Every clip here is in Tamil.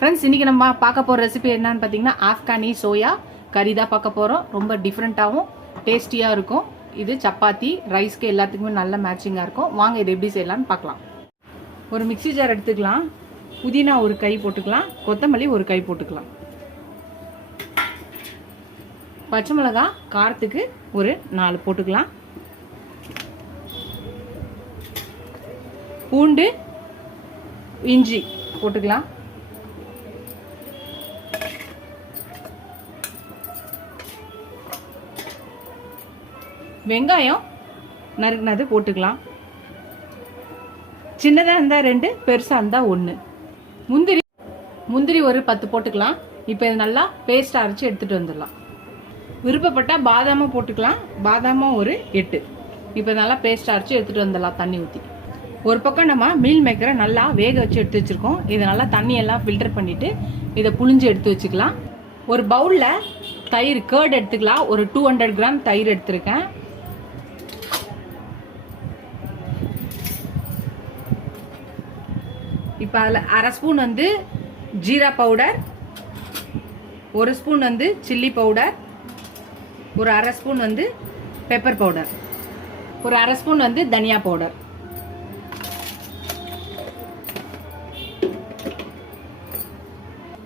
ஃப்ரெண்ட்ஸ், இன்றைக்கி நம்ம பார்க்க போகிற ரெசிபி என்னன்னு பார்த்தீங்கன்னா ஆஃப்கானி சோயா கறி தான் பார்க்க போகிறோம். ரொம்ப டிஃப்ரெண்ட்டாகவும் டேஸ்டியாக இருக்கும். இது சப்பாத்தி ரைஸ்க்கு எல்லாத்துக்குமே நல்ல மேட்சிங்காக இருக்கும். வாங்க இது எப்படி செய்யலான்னு பார்க்கலாம். ஒரு மிக்ஸி ஜார் எடுத்துக்கலாம். புதினா ஒரு கை போட்டுக்கலாம், கொத்தமல்லி ஒரு கை போட்டுக்கலாம். பச்சை மிளகாய் காரத்துக்கு ஒரு 4 போட்டுக்கலாம். பூண்டு இஞ்சி போட்டுக்கலாம். வெங்காயம் நறுக்குனது போட்டுக்கலாம். சின்னதாக இருந்தால் 2, பெருசாக இருந்தால் 1. முந்திரி ஒரு 10 போட்டுக்கலாம். இப்போ இது நல்லா பேஸ்ட் அரைச்சி எடுத்துகிட்டு வந்துடலாம். விருப்பப்பட்டால் பாதாமும் போட்டுக்கலாம். பாதாமும் ஒரு 8. இப்போ நல்லா பேஸ்ட் அரைச்சி எடுத்துகிட்டு வந்துடலாம் தண்ணி ஊற்றி. ஒரு பக்கம் நம்ம மீல் மேக்கரை நல்லா வேக வச்சு எடுத்து வச்சுருக்கோம். இதை நல்லா தண்ணியெல்லாம் ஃபில்டர் பண்ணிவிட்டு இதை புழிஞ்சு எடுத்து வச்சுக்கலாம். ஒரு பவுலில் தயிர் கர்ட் எடுத்துக்கலாம். ஒரு 200 கிராம் தயிர் எடுத்துருக்கேன். இப்போ அதில் 1/2 ஸ்பூன் வந்து ஜீரா பவுடர், 1 ஸ்பூன் வந்து சில்லி பவுடர், ஒரு 1/2 ஸ்பூன் வந்து பெப்பர் பவுடர், ஒரு 1/2 ஸ்பூன் வந்து தனியா பவுடர்,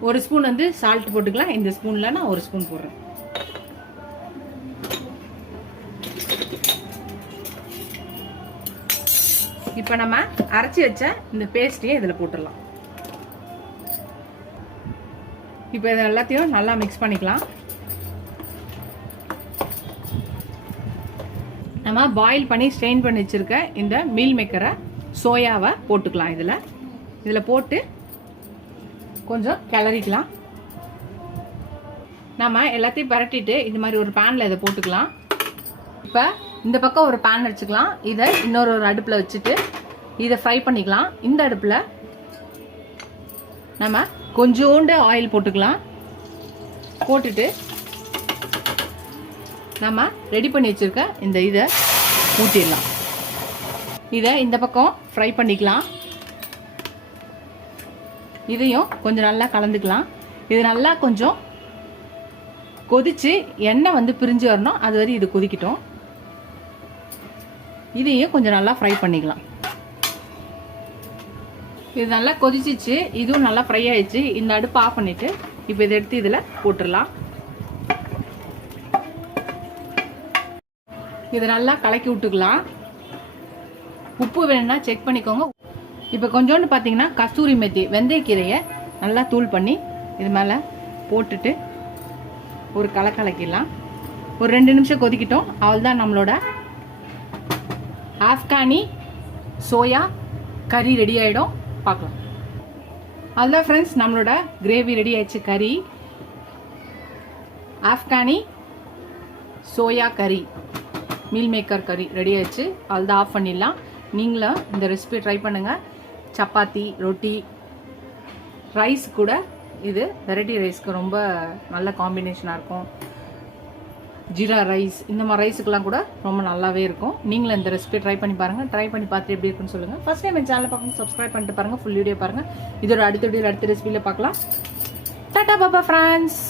ஒரு ஸ்பூன் வந்து சால்ட் போட்டுக்கலாம். இந்த ஸ்பூனில் நான் 1 ஸ்பூன் போடுறேன். இப்போ நம்ம அரைச்சி வச்ச இந்த பேஸ்ட்டையே இதில் போட்டுடலாம். இப்போ இதை எல்லாத்தையும் நல்லா மிக்ஸ் பண்ணிக்கலாம். நம்ம பாயில் பண்ணி ஸ்ட்ரெயின் பண்ணி வச்சுருக்க இந்த மீல் மேக்கரை சோயாவை போட்டுக்கலாம். இதில் போட்டு கொஞ்சம் கிளறிக்கலாம். நம்ம எல்லாத்தையும் பரட்டிட்டு இது மாதிரி ஒரு பேனில் இதை போட்டுக்கலாம். இப்போ இந்த பக்கம் ஒரு பேன் வச்சுக்கலாம். இதை இன்னொரு அடுப்பில் வச்சுட்டு இதை ஃப்ரை பண்ணிக்கலாம். இந்த அடுப்பில் நம்ம கொஞ்சோண்டு ஆயில் போட்டுக்கலாம். போட்டுட்டு நம்ம ரெடி பண்ணி வச்சுருக்க இந்த இதை ஊற்றிடலாம். இதை இந்த பக்கம் ஃப்ரை பண்ணிக்கலாம். இதையும் கொஞ்சம் நல்லா கலந்துக்கலாம். இது நல்லா கொஞ்சம் கொதிச்சு எண்ணெய் வந்து பிரிஞ்சு வரணும். அது வரை இது கொதிக்கிட்டோம். இதையும் கொஞ்சம் நல்லா ஃப்ரை பண்ணிக்கலாம். இது நல்லா கொதிச்சிச்சு. இதுவும் நல்லா ஃப்ரை ஆயிடுச்சு. இந்த அடுப்பு ஆஃப் பண்ணிட்டு இப்போ இதை எடுத்து இதில் போட்டுடலாம். இதை நல்லா கலக்கி விட்டுக்கலாம். உப்பு வேணும்னா செக் பண்ணிக்கோங்க. இப்போ கொஞ்சோண்டு பார்த்தீங்கன்னா கஸ்தூரி மெத்தி வெந்தயக்கீரையை நல்லா தூள் பண்ணி இது மேலே போட்டுட்டு ஒரு கலக்கிடலாம். ஒரு 2 நிமிஷம் கொதிக்கிட்டோம். அவ்வளோதான், நம்மளோட ஆஃப்கானி சோயா கறி ரெடி ஆகிடும். பார்க்கலாம். அதுதான் ஃப்ரெண்ட்ஸ், நம்மளோட கிரேவி ரெடி ஆயிடுச்சு. கறி ஆஃப்கானி சோயா கறி மீல் மேக்கர் கறி ரெடி ஆயிடுச்சு. அதுதான் ஆஃப் பண்ணிடலாம். நீங்களும் இந்த ரெசிபி ட்ரை பண்ணுங்கள். சப்பாத்தி ரொட்டி ரைஸ் கூட இது வெரைட்டி ரைஸ்க்கு ரொம்ப நல்ல காம்பினேஷனாக இருக்கும். ஜீரா ரைஸ் இந்த மாதிரி ரைஸுக்கெல்லாம் கூட ரொம்ப நல்லாவே இருக்கும். நீங்களும் இந்த ரெசிபி ட்ரை பண்ணி பாருங்கள். ட்ரை பண்ணி பார்த்துட்டு எப்படி இருக்குன்னு சொல்லுங்கள். ஃபர்ஸ்ட் டைம் என் சேனலை பார்க்கணும், சப்ஸ்கிரைப் பண்ணிட்டு பாருங்கள். ஃபுல் வீடியோ பாருங்கள். இதோட அடுத்த வீடியோ அடுத்த ரெசிபியில் பார்க்கலாம். டாடா பாபா ஃப்ரெண்ட்ஸ்.